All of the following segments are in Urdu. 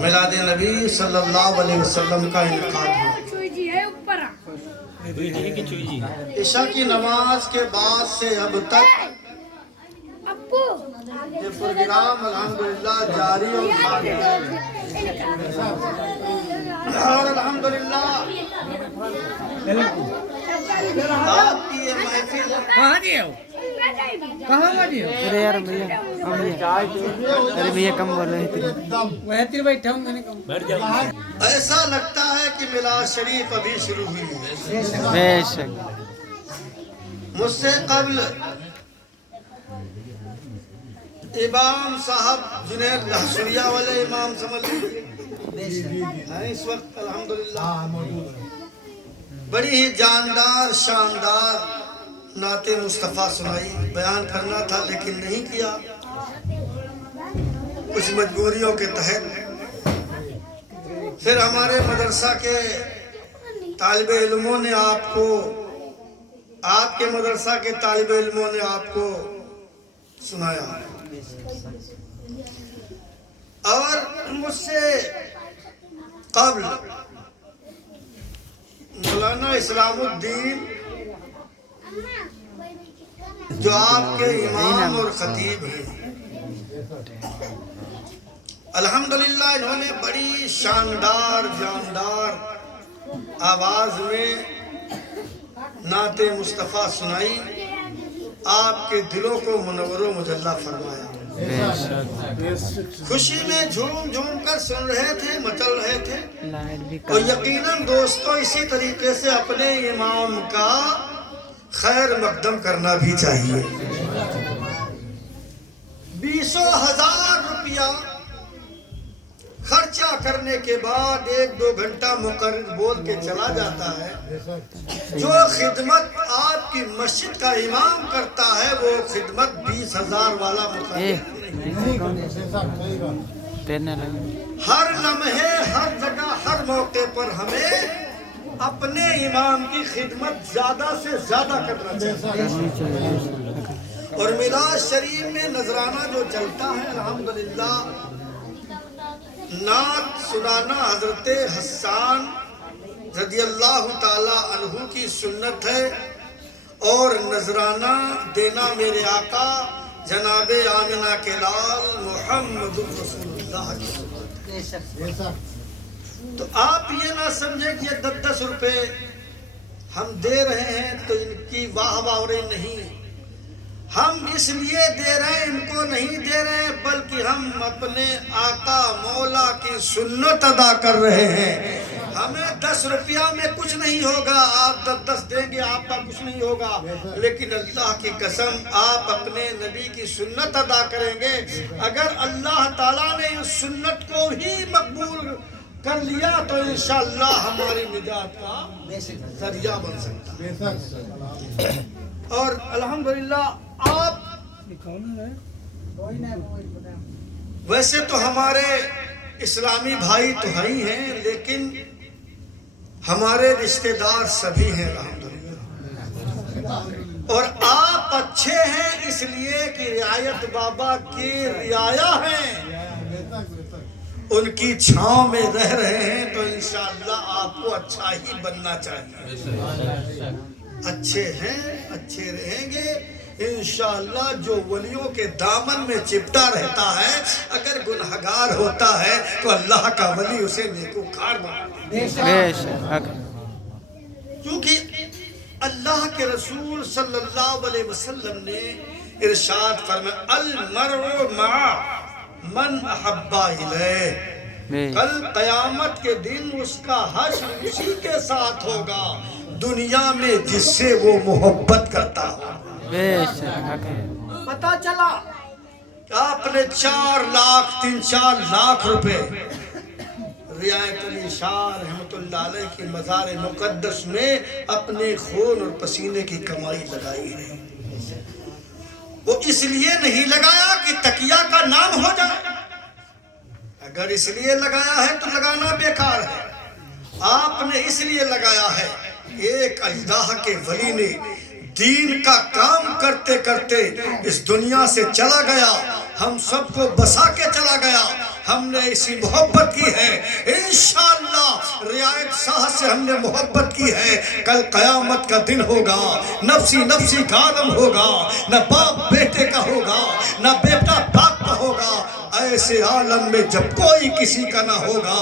میلاد نبی صلی اللہ علیہ وسلم کا انعقاد ہوا۔ عشاء کی نماز کے بعد سے اب تک یہ پروگرام الحمدللہ جاری اور ساری ہے، اور الحمدللہ آپ کی یہ محفل کہاں گئے ہو؟ کہاں گئے ہو؟ ارے یار بھیا ارے بھیا کم بول رہے تھے وہ تیر بیٹھا ہوں میں نے کہا ایسا لگتا ہے کہ میلاد شریف ابھی شروع ہوئی ہے۔ بے شک مجھ سے قبل امام صاحب جنید لہسوریہ والے امام سمجھ ہیں اس وقت الحمدللہ بڑی ہی جاندار شاندار نعت مصطفیٰ سنائی، بیان کرنا تھا لیکن نہیں کیا کچھ مجبوریوں کے تحت۔ پھر ہمارے مدرسہ کے طالب علموں نے آپ کے مدرسہ کے طالب علموں نے آپ کو سنایا، اور مجھ سے قبل مولانا اسلام الدین جو آپ کے امام اور خطیب ہیں، الحمدللہ انہوں نے بڑی شاندار جاندار آواز میں نعت مصطفیٰ سنائی، آپ کے دلوں کو منور و مجلہ فرمایا۔ خوشی میں جھوم جھوم کر سن رہے تھے، مچل رہے تھے، اور یقیناً دوستو اسی طریقے سے اپنے امام کا خیر مقدم کرنا بھی چاہیے۔ 20,000 روپیہ خرچہ کرنے کے بعد 1-2 گھنٹہ مقرر بول کے چلا جاتا ہے، جو خدمت آپ کی مسجد کا امام کرتا ہے وہ خدمت 20,000 والا مقرر ہر لمحے ہر جگہ ہر موقع پر ہمیں اپنے امام کی خدمت زیادہ سے زیادہ کرنا چاہیے۔ اور میلاد شریف میں نذرانہ جو چلتا ہے الحمدللہ نعت سنانا حضرت حسان رضی اللہ تعالی عنہ کی سنت ہے، اور نذرانہ دینا میرے آقا جناب آمنہ کے لال محمد رسول اللہ کی سنت ہے۔ تو آپ یہ نہ سمجھیں کہ یہ 10 روپے ہم دے رہے ہیں تو ان کی واہ واہ نہیں، ہم اس لیے دے رہے ہیں، ان کو نہیں دے رہے ہیں، بلکہ ہم اپنے آقا مولا کی سنت ادا کر رہے ہیں۔ ہمیں 10 روپیہ میں کچھ نہیں ہوگا، آپ 10 دیں گے آپ کا کچھ نہیں ہوگا، لیکن اللہ کی قسم آپ اپنے نبی کی سنت ادا کریں گے، اگر اللہ تعالیٰ نے اس سنت کو ہی مقبول کر لیا تو انشاءاللہ ہماری نجات کا ذریعہ بن سکتا ہے۔ اور الحمدللہ آپ ویسے تو ہمارے اسلامی بھائی تو ہی ہیں، لیکن ہمارے رشتہ دار سبھی ہیں الحمدللہ، اور آپ اچھے ہیں اس لیے کہ رعایت بابا کی رعایا ہیں، ان کی چھاؤں میں رہ رہے ہیں، تو انشاءاللہ آپ کو اچھا ہی بننا چاہیے۔ اچھے ہیں، اچھے رہیں گے انشاءاللہ۔ جو ولیوں کے دامن میں چپٹا رہتا ہے اگر گنہگار ہوتا ہے تو اللہ کا ولی اسے نیکوکار بناتا ہے، کیونکہ اللہ کے رسول صلی اللہ علیہ وسلم نے ارشاد فرمایا المرء مع من احب الیہ، کل قیامت کے دن اس کا حشر اسی کے ساتھ ہوگا دنیا میں جس سے وہ محبت کرتا ہو۔ پتا چلا کہ آپ نے 3-4 لاکھ روپے رعایت علی شاہ رحمت اللہ علیہ کی مزار مقدس میں اپنے خون اور پسینے کی کمائی لگائی ہے۔ وہ اس لیے نہیں لگایا کہ تقیہ کا نام ہو جائے، اگر اس لیے لگایا ہے تو لگانا بیکار ہے۔ آپ نے اس لیے لگایا ہے، ایک اللہ کے ولی نے دین کا کام کرتے کرتے اس دنیا سے چلا گیا، ہم سب کو بسا کے چلا گیا، ہم نے ایسی محبت کی ہے، انشاءاللہ رعایت صاحب سے ہم نے محبت کی ہے، کل قیامت کا دن ہوگا، نفسی نفسی کا عالم ہوگا، نہ باپ بیٹے کا ہوگا، نہ بیٹا باپ کا ہوگا، ایسے عالم میں جب کوئی کسی کا نہ ہوگا،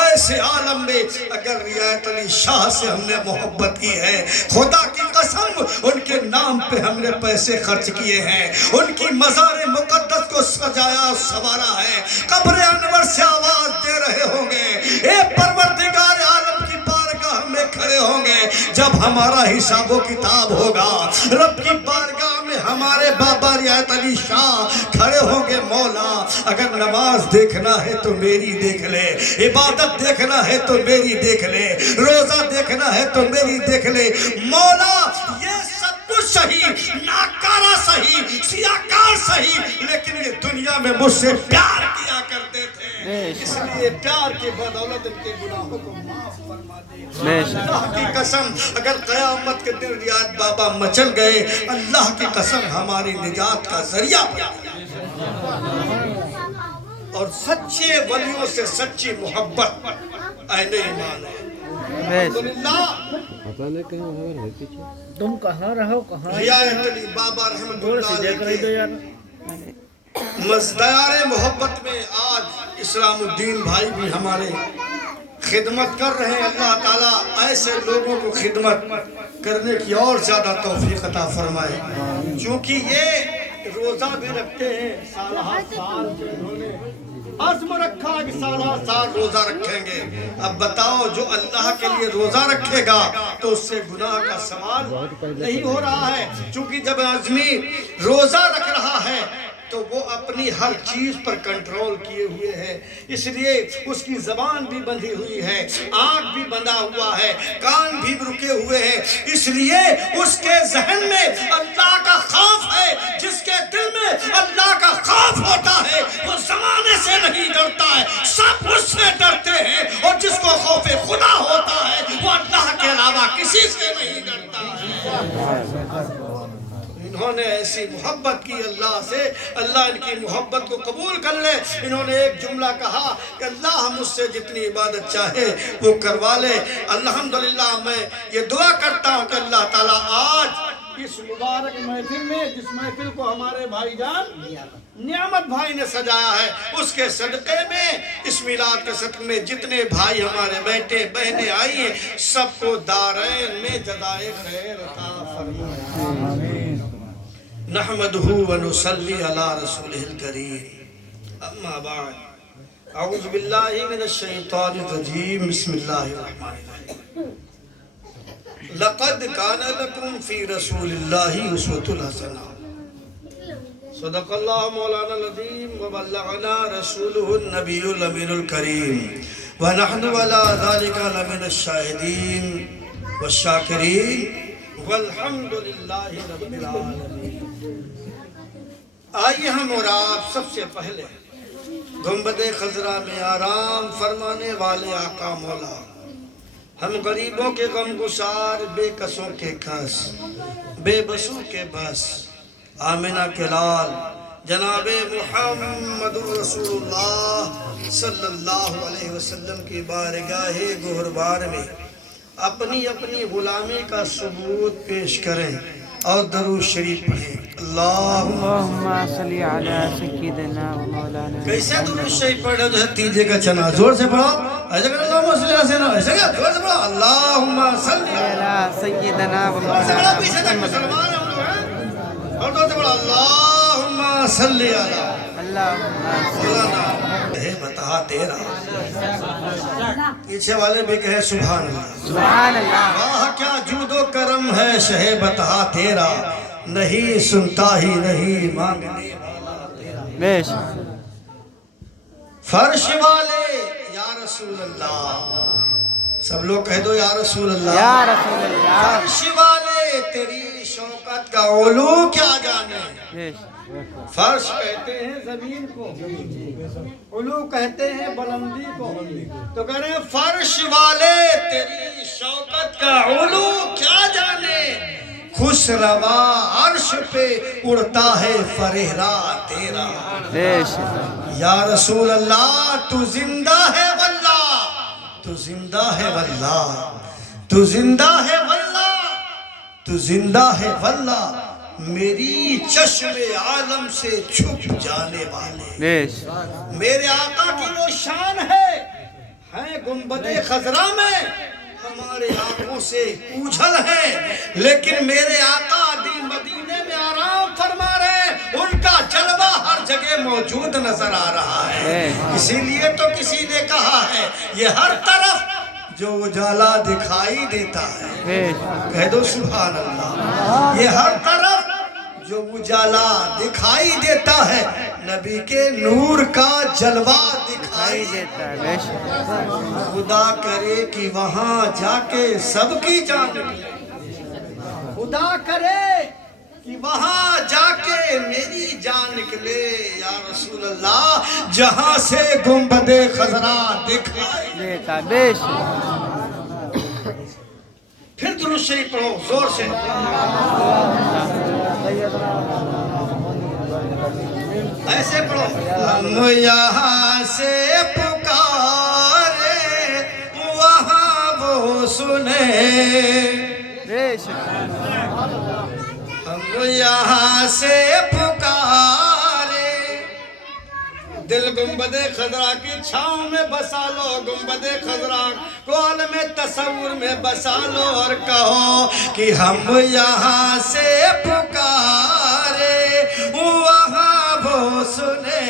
ایسے عالم میں اگر رعایت علی شاہ سے ہم نے محبت کی ہے، خدا کی قسم ان کے نام پہ ہم نے پیسے خرچ کیے ہیں، ان کی مزار مقدس کو سجایا اور سنوارا ہے، قبر انور سے آواز دے رہے ہوں گے، اے پروردگار عالم کی بارگاہ میں کھڑے ہوں گے، جب ہمارا حساب و کتاب ہوگا، رب کی بارگاہ میں ہمارے بابا رعایت علی شاہ کھڑے ہوں گے، مولا اگر نماز دیکھنا ہے تو میری دیکھ لے، عبادت دیکھنا ہے تو میری دیکھ لے، روزہ دیکھنا ہے تو میری دیکھ لے، مولا یہ سب کچھ صحیح، ناکارہ صحیح، سیاکار صحیح، لیکن یہ دنیا میں مجھ سے پیار کیا کرتے تھے، اس لیے پیار کی بدولت ان کے گناہوں کو معاف فرما دے۔ اللہ کی قسم اگر قیامت کے دن رعایت بابا مچل گئے، اللہ کی قسم ہماری نجات کا ذریعہ بن گیا۔ اور سچے ولیوں سے سچی محبت عین ایمان ہے۔ تم کہاں رہو کہاں رعایت علی بابا رحمت اللہ دیکھ رہی تو علیہ یار مزدیار محبت میں آج اسلام الدین بھائی بھی ہمارے خدمت کر رہے ہیں، اللہ تعالیٰ ایسے لوگوں کو خدمت کرنے کی اور زیادہ توفیق عطا فرمائے، چونکہ یہ روزہ بھی رکھتے ہیں، سالہ سال سے انہوں نے عزم رکھا کہ سالہ سال روزہ رکھیں گے۔ اب بتاؤ جو اللہ کے لیے روزہ رکھے گا تو اس سے گناہ کا سوال نہیں ہو رہا ہے، چونکہ جب آدمی روزہ رکھ رہا ہے تو وہ اپنی ہر چیز پر کنٹرول کیے ہوئے ہے، اس لیے اس کی زبان بھی بندھی ہوئی ہے، آنکھ بھی بندھا ہوا ہے، کان بھی رکے ہوئے ہیں، اس لیے اس کے ذہن میں اللہ کا خوف ہے، جس کے دل میں اللہ کا خوف ہوتا ہے وہ زمانے سے نہیں ڈرتا ہے، سب اس سے ڈرتے ہیں، اور جس کو خوف خدا ہوتا ہے وہ اللہ کے علاوہ کسی سے نہیں ڈرتا ہے۔ انہوں نے ایسی محبت کی اللہ سے، اللہ ان کی محبت کو قبول کر لے۔ انہوں نے ایک جملہ کہا کہ اللہ مجھ سے جتنی عبادت چاہے وہ کروا لے۔ الحمدللہ میں یہ دعا کرتا ہوں کہ اللہ تعالیٰ آج اس مبارک محفل میں، جس محفل کو ہمارے بھائی جان نعمت بھائی نے سجایا ہے، اس کے صدقے میں، اس میلاد کے صدقے میں جتنے بھائی ہمارے بیٹے بہنیں آئی ہیں، سب کو دارین میں جزائے خیر عطا فرمائے۔ نحمده ونصلي على رسوله الكريم اما بعد اعوذ باللہ من الشیطان الرجیم بسم اللہ الرحمن الرحیم لقد كان لكم في رسول الله اسوة حسنة صدق اللہ مولانا العظیم وبلغنا رسوله النبی الامین الکریم ونحن على ذلك لمن الشاہدین والشاکرین والحمد للہ رب العالمین۔ آئیے ہم اور آپ سب سے پہلے گنبد خضرا میں آرام فرمانے والے آقا مولا، ہم غریبوں کے غم گسار، بے کسوں کے کس، بے بسوں کے بس، آمنہ کے لال جناب محمد رسول اللہ صلی اللہ علیہ وسلم کی بارگاہ گہربار میں اپنی اپنی غلامی کا ثبوت پیش کریں اور درود شریف پڑھیں۔ اللہم صلی علی سیدنا و مولانا۔ کیسے درود شریف پڑھ رہے ہو؟ جو ہے تیجے کا چنا زور سے پڑھو، ایسے کہ اللہم صلی علی سیدنا، ایسے کہ زور سے پڑھو اللہم صلی علی سیدنا و زور سے پڑھو، مولانا۔ پیچھے تک مسلمان ہیں ہم لوگ ہیں، اور زور سے پڑھو اللہم صلی علی مولانا۔ ہے بتا تیرا، پیچھے والے بھی کہیں سبحان اللہ، سبحان اللہ۔ واہ کیا جود و کرم ہے شہ بتا تیرا، نہیں سنتا ہی نہیں مانگنے والا تیرا۔ بیش فرش والے یا رسول اللہ، سب لوگ کہہ دو یا رسول اللہ، یا رسول اللہ۔ فرش والے تیری شوکت کا علو کیا جانے۔ بیش فرش کہتے ہیں زمین کو، علو کہتے ہیں بلندی کو، تو کہہ رہے ہیں فرش والے تیری شوکت کا علو کیا جانے، خوش روا عرش عرش پہ اڑتا ہے فرہرا تیرا بیش یا رسول اللہ تو زندہ ہے واللہ تو زندہ ہے واللہ تو زندہ ہے واللہ تو زندہ ہے واللہ میری چشم عالم سے چھپ جانے والے بیش میرے آقا کی وہ شان ہے گنبد خضرا میں ہمارے آنکھوں سے اوجھل ہے لیکن میرے آقا دل مدینے میں آرام فرما رہے ان کا جلوہ ہر جگہ موجود نظر آ رہا ہے اسی لیے تو کسی نے کہا ہے یہ ہر طرف جو اجالا دکھائی دیتا ہے کہہ دو سبحان اللہ یہ ہر طرف جو اجالا دکھائی دیتا ہے نبی کے نور کا جلوہ دکھائی دیتا ہے خدا کرے کہ وہاں جا کے سب کی جان نکلے خدا کرے کہ وہاں جا کے میری جان نکلے یا رسول اللہ جہاں سے گنبد خضرا دکھائی دیتا بیش پھر درود شریف پڑھو زور سے ایسے پڑھو ہم یہاں سے پکارے وہاں وہ سنے بیش ہم یہاں سے پکارے دل گنبد خضرا کی چھاؤں میں بسا لو گنبد خضرا کو عالم تصور میں بسا لو اور کہو کہ ہم یہاں سے پکارے وہاں وہ سنے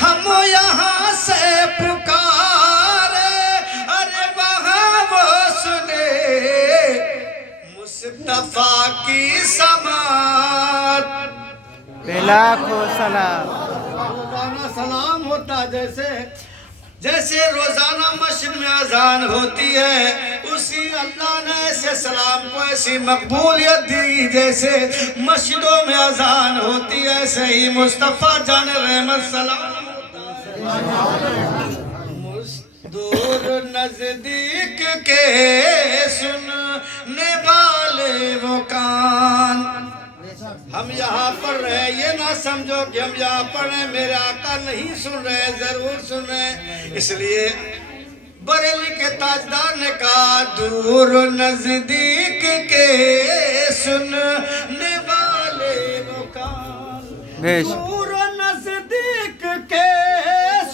ہم یہاں سے پکارے ارے وہاں وہ سنے مصطفیٰ کی سماعت بے لاکھوں سلام روزانہ سلام ہوتا جیسے روزانہ مسجد میں اذان ہوتی ہے اسی اللہ نے ایسے سلام کو ایسی مقبولیت دی جیسے مسجدوں میں اذان ہوتی ہے ایسے ہی مصطفیٰ جان رحمت سلام ہوتا ہے دور نزدیک کے سننے والے وہ کان ہم یہاں پڑھ رہے ہیں یہ نہ سمجھو کہ ہم یہاں پڑھ رہے ہیں میرے آقا نہیں سن رہے ضرور سن رہے ہیں اس لیے بریلی کے تاجدار نے کہا دور نزدیک کے سننے والے وہ کان دور نزدیک کے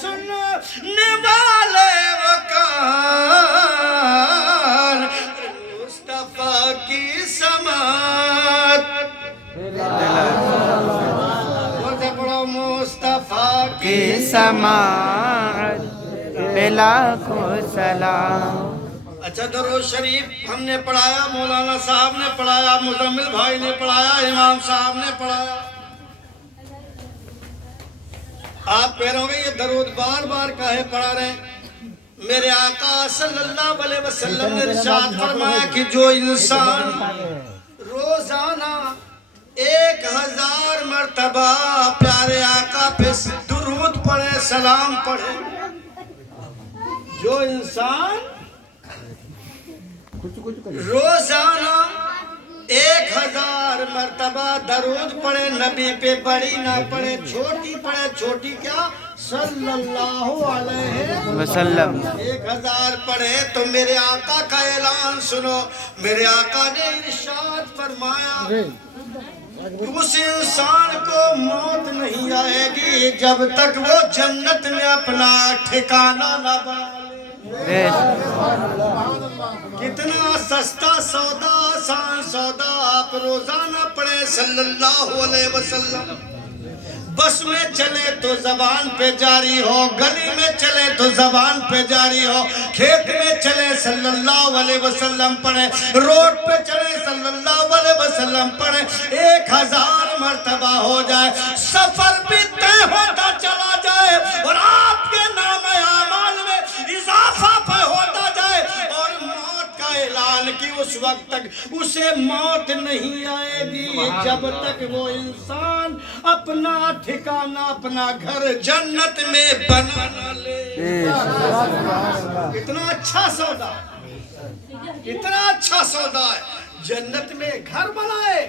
سننے والے وہ کان مصطفیٰ کی سماعت مصطفیٰ کی سماعت بے لاکھوں سلام اچھا درود شریف ہم نے پڑھایا مولانا صاحب نے پڑھایا مزمل بھائی نے پڑھایا امام صاحب نے پڑھایا آپ کہہ رہے ہوں گے یہ درود بار بار کاہے پڑھا رہے ہیں میرے آقا صلی اللہ علیہ وسلم نے ارشاد فرمایا کہ جو انسان روزانہ 1000 مرتبہ پیارے آقا پہ درود پڑھے سلام پڑھے جو انسان روزانہ 1000 مرتبہ درود پڑھے نبی پہ بڑی نہ پڑھے چھوٹی کیا صلی اللہ علیہ وسلم 1000 پڑھے تو میرے آقا کا اعلان سنو میرے آقا نے ارشاد فرمایا اس انسان کو موت نہیں آئے گی جب تک وہ جنت میں اپنا ٹھکانہ نہ بنا لے کتنا سستا سودا آسان سودا آپ روزانہ پڑھیں صلی اللہ علیہ وسلم بس میں چلے تو زبان پہ جاری ہو گلی میں چلے تو زبان پہ جاری ہو کھیت میں چلے صلی اللہ علیہ وسلم پڑھیں روڈ پہ چلے صلی اللہ علیہ وسلم پڑھیں 1000 مرتبہ ہو جائے سفر بھی طے ہوتا چلا جائے اور آپ کے نام اعمال میں اضافہ پہ ہوتا جائے اور موت کا اعلان کی اس وقت تک اسے موت نہیں آئے گی جب تک وہ انسان اپنا ٹھکانہ اپنا گھر جنت میں بنا نہ لے اتنا اچھا سودا اتنا اچھا سودا ہے جنت میں گھر بنائے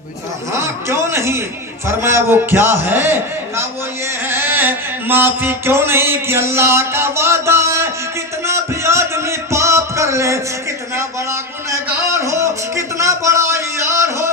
ہاں کیوں نہیں؟ فرمایا وہ کیا ہے؟ کہا وہ یہ ہے معافی کیوں نہیں کہ اللہ کا وعدہ ہے کتنا بھی آدمی پاپ کر لے، کتنا بڑا گنہگار ہو، کتنا بڑا یار ہو،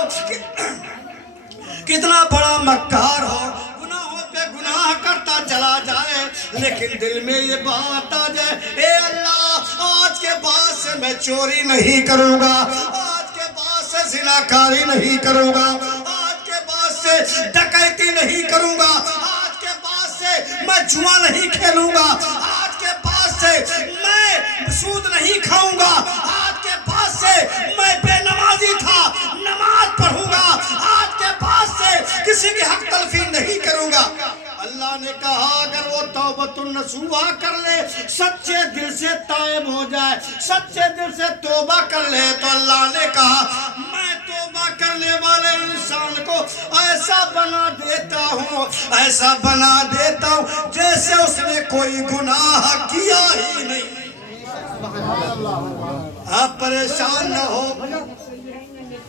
کتنا بڑا مکار ہو، گناہوں پہ گناہ کرتا چلا جائے، لیکن دل میں یہ بات آ جائے اے اللہ آج کے بعد سے میں چوری نہیں کروں گا، آج کے بعد سے زناکاری نہیں کروں گا، آج کے بعد سے ڈکیتی نہیں کروں گا، آج کے بعد سے میں جوا نہیں کھیلوں گا، آج کے بعد سے میں سود نہیں کھاؤں گا، آج کے بعد سے میں بے نمازی تھا نماز پڑھوں گا، آج کے بعد سے کسی کی حق تلفی نہیں کروں گا۔ اللہ نے کہا اگر وہ توبۃ النصوح کر لے، سچے دل سے تائب ہو جائے، سچے دل سے توبہ کر لے، تو اللہ نے کہا میں توبہ کرنے والے انسان کو ایسا بنا دیتا ہوں، ایسا بنا دیتا ہوں جیسے اس نے کوئی گناہ کیا ہی نہیں۔ آپ پریشان نہ ہو،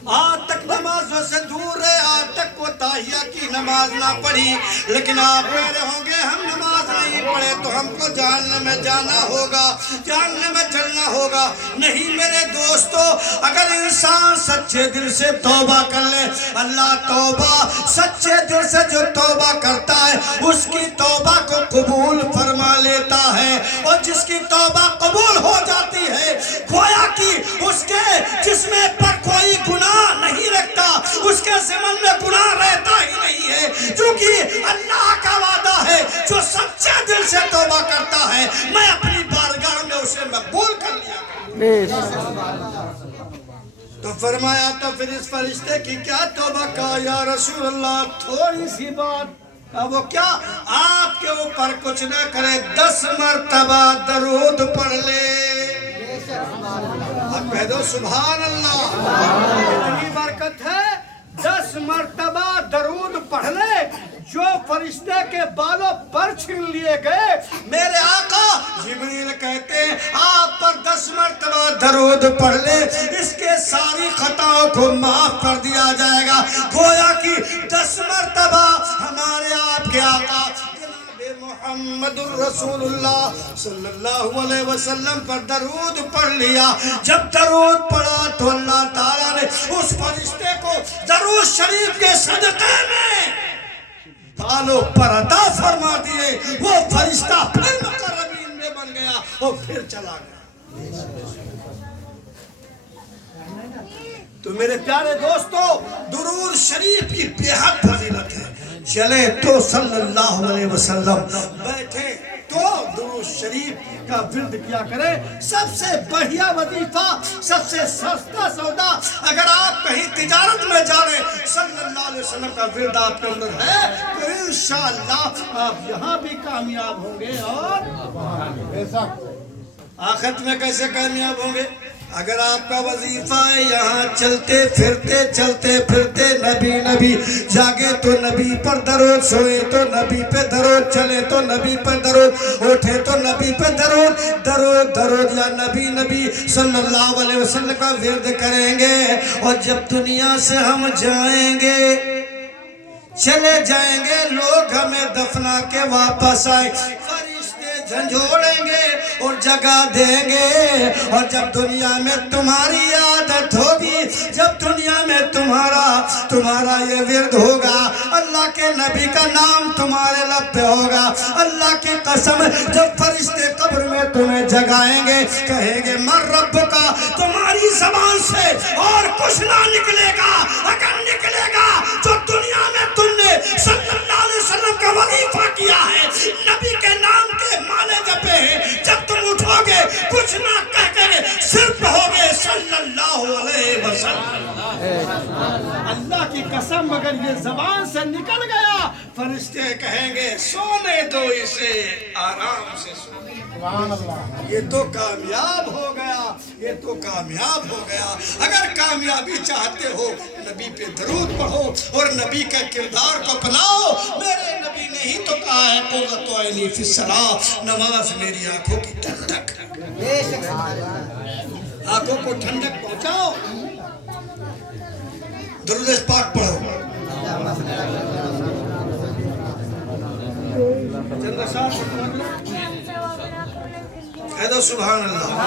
آج تک نمازوں سے دور رہے، آج تک وہ تاہیہ کی نماز نہ پڑھی، لیکن آپ کہہ رہے ہوں گے ہم نماز نہیں پڑھے تو ہم کو جہنم میں جانا ہوگا، جہنم میں چلنا ہوگا۔ نہیں میرے دوستو، اگر انسان سچے دل سے توبہ کر لے، اللہ توبہ سچے دل سے جو توبہ کرتا ہے اس کی توبہ کو قبول فرما لیتا ہے، اور جس کی توبہ قبول ہو جاتی ہے گویا کہ اس کے جسم پر کوئی گناہ نہیں رکھتا، اس کے ضمن میں گناہ رہتا ہی نہیں ہے، کیونکہ اللہ کا وعدہ ہے جو سچے دل سے توبہ کرتا ہے میں اپنی بارگاہ میں اسے مقبول کر لیا۔ تو فرمایا تو پھر اس فرشتے کی کیا توبہ؟ کہا یا رسول اللہ تھوڑی سی بات۔ وہ کیا؟ آپ کے اوپر کچھ نہ کرے، 10 مرتبہ درود پڑھ لے۔ اب کہہ دو سبحان اللہ، اتنی برکت ہے، 10 مرتبہ درود پڑھ لے، جو فرشتے کے بالوں پر چھین لیے گئے۔ میرے آقا جبریل کہتے ہیں آپ پر 10 مرتبہ درود پڑھ لے، اس کے ساری خطاؤں کو معاف کر دیا جائے گا۔ گویا کہ 10 مرتبہ ہمارے آپ کے آقا محمد الرسول اللہ صلی اللہ علیہ وسلم پر درود پڑھ لیا۔ جب درود پڑھا تو اللہ تعالیٰ نے اس فرشتے کو درود شریف کے صدقے میں بالوں پر عطا فرما دیے، وہ فرشتہ پھر مقربین میں بن گیا اور پھر چلا گیا۔ تو میرے پیارے دوستو، درود شریف کی بے حد فضیلت ہے۔ چلے تو صلی اللہ علیہ وسلم، بیٹھے تو درود شریف کا ورد کیا کرے۔ سب سے بڑھیا وظیفہ، سب سے سستا سودا، اگر آپ کہیں تجارت میں جا رہے صلی اللہ علیہ وسلم کا ورد آپ کے اندر ہے تو انشاءاللہ آپ یہاں بھی کامیاب ہوں گے اور آخرت میں کیسے کامیاب ہوں گے؟ اگر آپ کا وظیفہ ہے یہاں چلتے پھرتے نبی نبی، جاگے تو نبی پر درود، سوئے تو نبی پہ درود، چلے تو نبی پہ درود، اٹھے تو نبی پہ درود، درود یا نبی نبی صلی اللہ علیہ وسلم کا ورد کریں گے، اور جب دنیا سے ہم جائیں گے، چلے جائیں گے، لوگ ہمیں دفنا کے واپس آئے، فرشتے جھنجھوڑیں گے اور جگہ دیں گے، اور جب دنیا میں تمہاری عادت ہوگی، جب دنیا میں تمہارا یہ ورد ہوگا، اللہ کے نبی کا نام تمہارے لب پہ ہوگا، اللہ کی قسم جب فرشتے قبر میں تمہیں جگائیں گے کہیں گے من رب کا، تمہاری زبان سے اور کچھ نہ نکلے گا، اگر نکلے گا جو دنیا میں تم نے صلی اللہ علیہ وسلم کا وظیفہ کیا ہے، نبی کے نام کے معنی جپے ہیں، جب تم اٹھو گے کچھ نہ کہہ کر صرف ہوگے صلی اللہ علیہ وسلم۔ اللہ کی قسم اگر یہ زبان سے نکل گیا، فرشتے کہیں گے سونے دو اسے، آرام سے سونے، یہ تو کامیاب ہو گیا، یہ تو کامیاب ہو گیا۔ اگر کامیابی چاہتے ہو نبی پہ درود پڑھو اور نبی کا کردار کو اپناؤ۔ میرے نبی نے ہی تو کہا ہے قرۃ عینی فی الصلاۃ، نماز میری آنکھوں کی ٹھنڈک، آنکھوں کو ٹھنڈک پہنچاؤ۔ درود پاک پڑھو کہہ دو سبحان اللہ